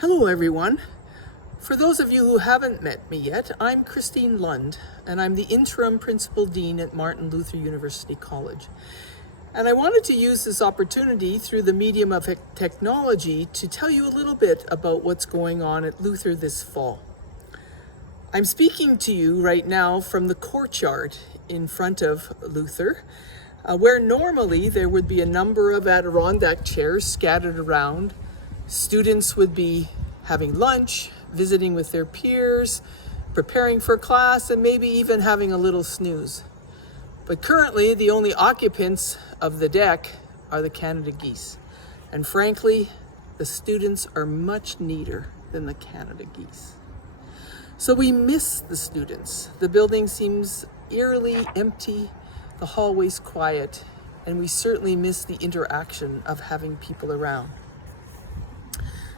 Hello everyone. For those of you who haven't met me yet, I'm Kristine Lund, and I'm the Interim Principal-Dean at Martin Luther University College. And I wanted to use this opportunity through the medium of technology to tell you a little bit about what's going on at Luther this fall. I'm speaking to you right now from the courtyard in front of Luther, where normally there would be a number of Adirondack chairs scattered around. Students would be having lunch, visiting with their peers, preparing for class, and maybe even having a little snooze. But currently, the only occupants of the deck are the Canada geese. And frankly, the students are much neater than the Canada geese. So we miss the students. The building seems eerily empty, the hallways quiet, and we certainly miss the interaction of having people around.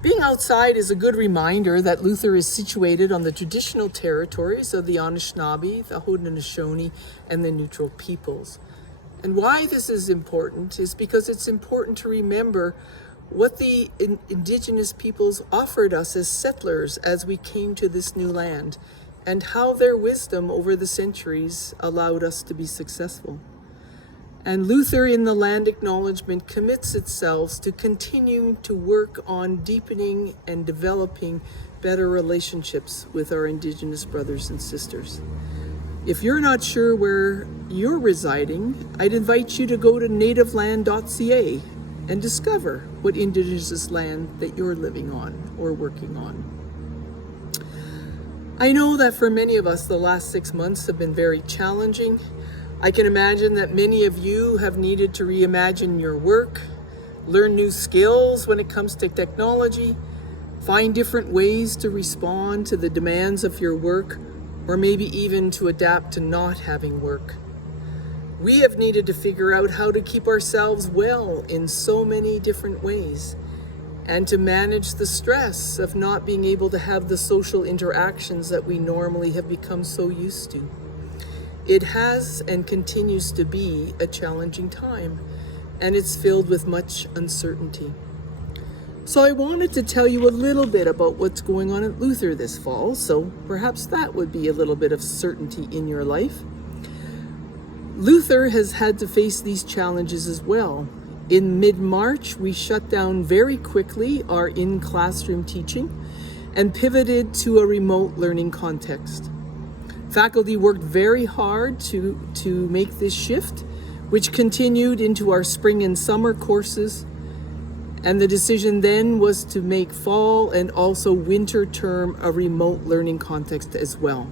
Being outside is a good reminder that Luther is situated on the traditional territories of the Anishinaabe, the Haudenosaunee, and the Neutral peoples. And why this is important is because it's important to remember what the Indigenous peoples offered us as settlers as we came to this new land, and how their wisdom over the centuries allowed us to be successful. And Luther in the Land Acknowledgement commits itself to continuing to work on deepening and developing better relationships with our Indigenous brothers and sisters. If you're not sure where you're residing, I'd invite you to go to nativeland.ca and discover what Indigenous land that you're living on or working on. I know that for many of us, the last 6 months have been very challenging. I can imagine that many of you have needed to reimagine your work, learn new skills when it comes to technology, find different ways to respond to the demands of your work, or maybe even to adapt to not having work. We have needed to figure out how to keep ourselves well in so many different ways, and to manage the stress of not being able to have the social interactions that we normally have become so used to. It has and continues to be a challenging time, and it's filled with much uncertainty. So I wanted to tell you a little bit about what's going on at Luther this fall, so perhaps that would be a little bit of certainty in your life. Luther has had to face these challenges as well. In mid-March, we shut down very quickly our in-classroom teaching and pivoted to a remote learning context. Faculty worked very hard to make this shift, which continued into our spring and summer courses. And the decision then was to make fall and also winter term a remote learning context as well.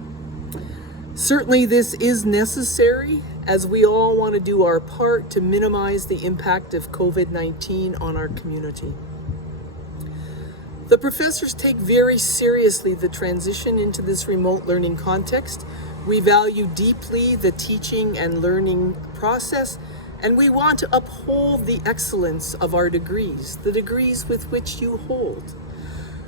Certainly this is necessary, as we all want to do our part to minimize the impact of COVID-19 on our community. The professors take very seriously the transition into this remote learning context. We value deeply the teaching and learning process, and we want to uphold the excellence of our degrees, the degrees with which you hold.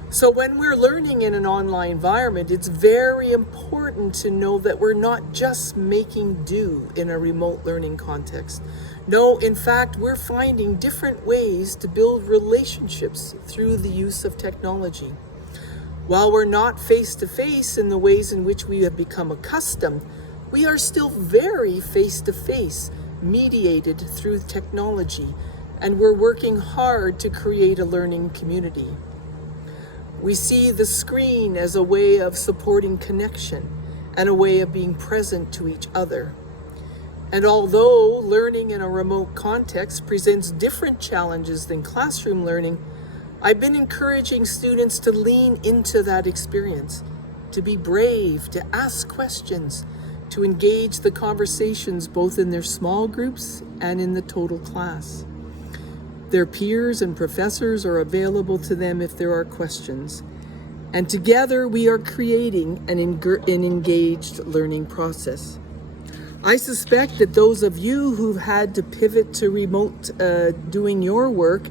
So when we're learning in an online environment, it's very important to know that we're not just making do in a remote learning context. No, in fact, we're finding different ways to build relationships through the use of technology. While we're not face-to-face in the ways in which we have become accustomed, we are still very face-to-face, mediated through technology, and we're working hard to create a learning community. We see the screen as a way of supporting connection and a way of being present to each other. And although learning in a remote context presents different challenges than classroom learning, I've been encouraging students to lean into that experience, to be brave, to ask questions, to engage the conversations both in their small groups and in the total class. Their peers and professors are available to them if there are questions. And together we are creating an engaged learning process. I suspect that those of you who've had to pivot to remote doing your work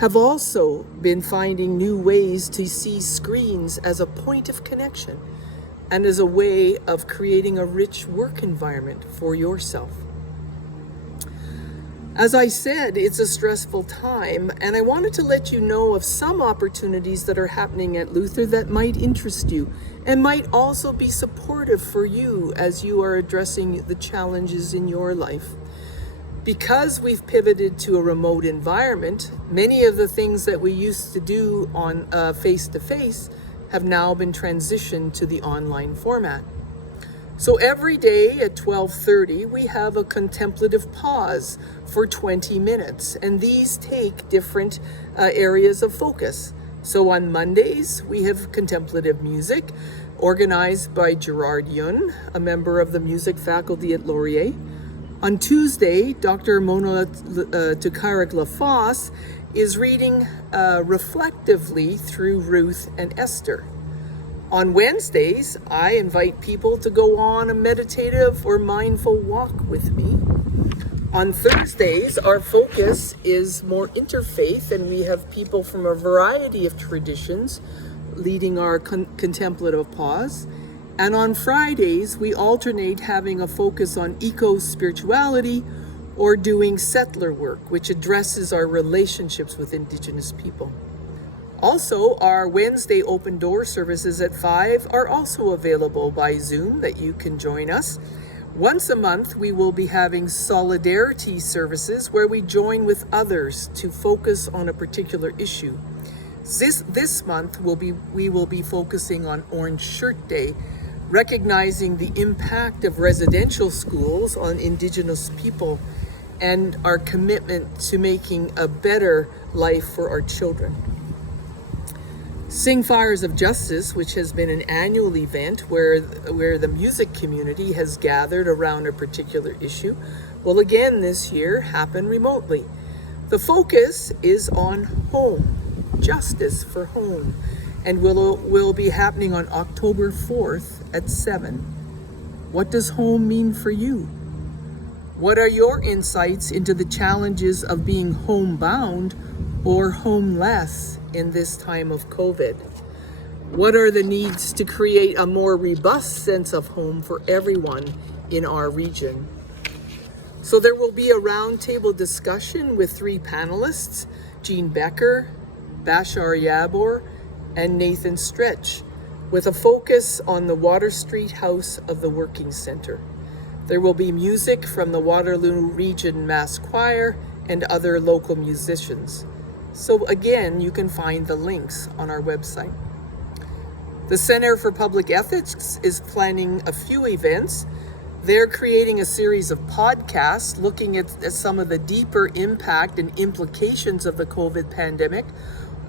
have also been finding new ways to see screens as a point of connection and as a way of creating a rich work environment for yourself. As I said, it's a stressful time, and I wanted to let you know of some opportunities that are happening at Luther that might interest you and might also be supportive for you as you are addressing the challenges in your life. Because we've pivoted to a remote environment, many of the things that we used to do on face-to-face have now been transitioned to the online format. So every day at 12:30, we have a contemplative pause for 20 minutes, and these take different areas of focus. So on Mondays, we have contemplative music, organized by Gerard Yun, a member of the music faculty at Laurier. On Tuesday, Dr. Mona Tukarik-Lafosse is reading reflectively through Ruth and Esther. On Wednesdays, I invite people to go on a meditative or mindful walk with me. On Thursdays, our focus is more interfaith, and we have people from a variety of traditions leading our contemplative pause. And on Fridays, we alternate having a focus on eco-spirituality or doing settler work, which addresses our relationships with Indigenous people. Also, our Wednesday open door services at 5 are also available by Zoom that you can join us. Once a month, we will be having solidarity services where we join with others to focus on a particular issue. This month, we will be focusing on Orange Shirt Day, recognizing the impact of residential schools on Indigenous people and our commitment to making a better life for our children. Sing Fires of Justice, which has been an annual event where the music community has gathered around a particular issue, will again this year happen remotely. The focus is on home, justice for home, and will be happening on October 4th at 7. What does home mean for you? What are your insights into the challenges of being homebound or homeless in this time of COVID? What are the needs to create a more robust sense of home for everyone in our region? So there will be a roundtable discussion with 3 panelists, Jean Becker, Bashar Yabor, and Nathan Stretch, with a focus on the Water Street House of the Working Centre. There will be music from the Waterloo Region Mass Choir and other local musicians. So again, you can find the links on our website. The Centre for Public Ethics is planning a few events. They're creating a series of podcasts looking at some of the deeper impact and implications of the COVID pandemic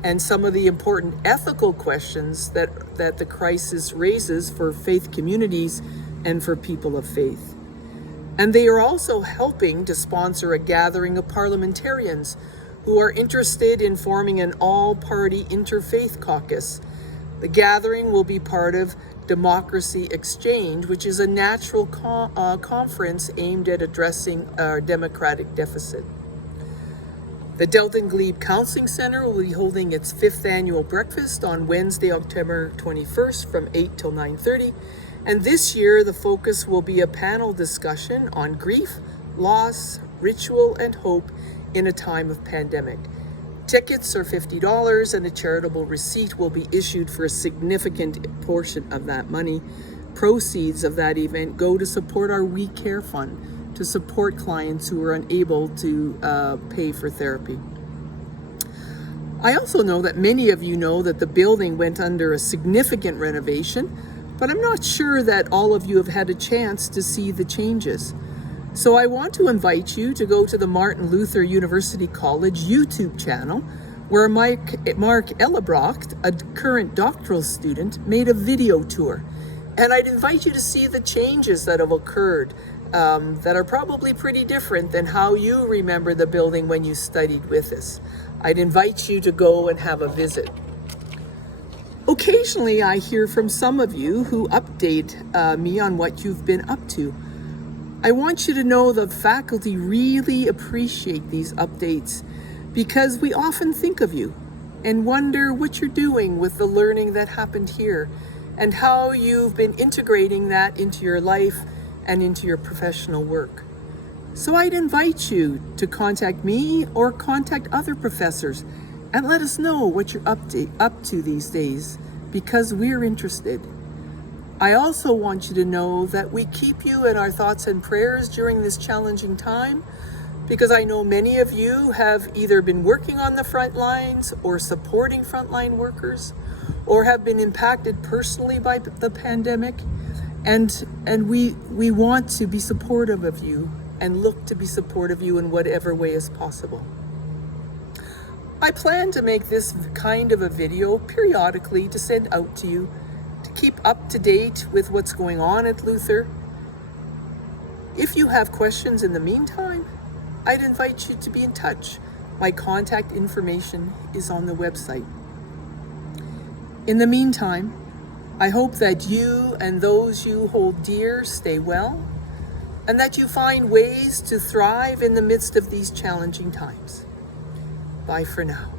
and some of the important ethical questions that the crisis raises for faith communities and for people of faith. And they are also helping to sponsor a gathering of parliamentarians who are interested in forming an all-party interfaith caucus. The gathering will be part of Democracy Exchange, which is a natural conference aimed at addressing our democratic deficit. The Delton Glebe Counselling Centre will be holding its 5th annual breakfast on Wednesday, October 21st from 8 till 9:30. And this year, the focus will be a panel discussion on grief, loss, ritual, and hope in a time of pandemic. Tickets are $50 and a charitable receipt will be issued for a significant portion of that money. Proceeds of that event go to support our We Care Fund, to support clients who are unable to pay for therapy. I also know that many of you know that the building went under a significant renovation, but I'm not sure that all of you have had a chance to see the changes. So I want to invite you to go to the Martin Luther University College YouTube channel, where Mark Ellebrocht, a current doctoral student, made a video tour. And I'd invite you to see the changes that have occurred that are probably pretty different than how you remember the building when you studied with us. I'd invite you to go and have a visit. Occasionally, I hear from some of you who update me on what you've been up to. I want you to know the faculty really appreciate these updates because we often think of you and wonder what you're doing with the learning that happened here and how you've been integrating that into your life and into your professional work. So I'd invite you to contact me or contact other professors and let us know what you're up to these days, because we're interested. I also want you to know that we keep you in our thoughts and prayers during this challenging time, because I know many of you have either been working on the front lines or supporting frontline workers, or have been impacted personally by the pandemic, and we want to be supportive of you and look to be supportive of you in whatever way is possible. I plan to make this kind of a video periodically to send out to you to keep up to date with what's going on at Luther. If you have questions in the meantime, I'd invite you to be in touch. My contact information is on the website. In the meantime, I hope that you and those you hold dear stay well, and that you find ways to thrive in the midst of these challenging times. Bye for now.